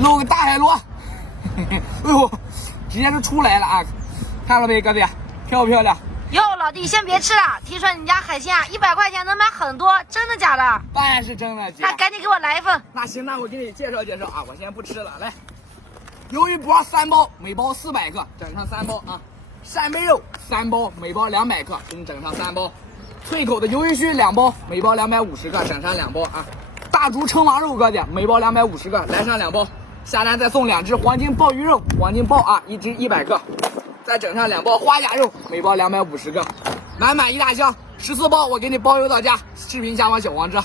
搂个大海螺，哎呦，直接就出来了啊！看了没，哥弟，漂不漂亮？哟，老弟，先别吃了，听说你家海鲜啊，100块钱能买很多，真的假的？当然是真的，姐。那赶紧给我来一份。那行，那我给你介绍介绍啊，我先不吃了，来，鱿鱼脖3包，每包400克，整上3包啊。扇贝肉3包，每包200克，给你整上3包。脆口的鱿鱼须2包，每包250克，整上2包啊。大竹称王肉哥弟，每包250克，来上2包。下单再送2只黄金鲍鱼肉，黄金鲍啊，1只100克，再整上2包花甲肉，每包250克，满满一大箱，14包，我给你包邮到家。视频下方小黄车。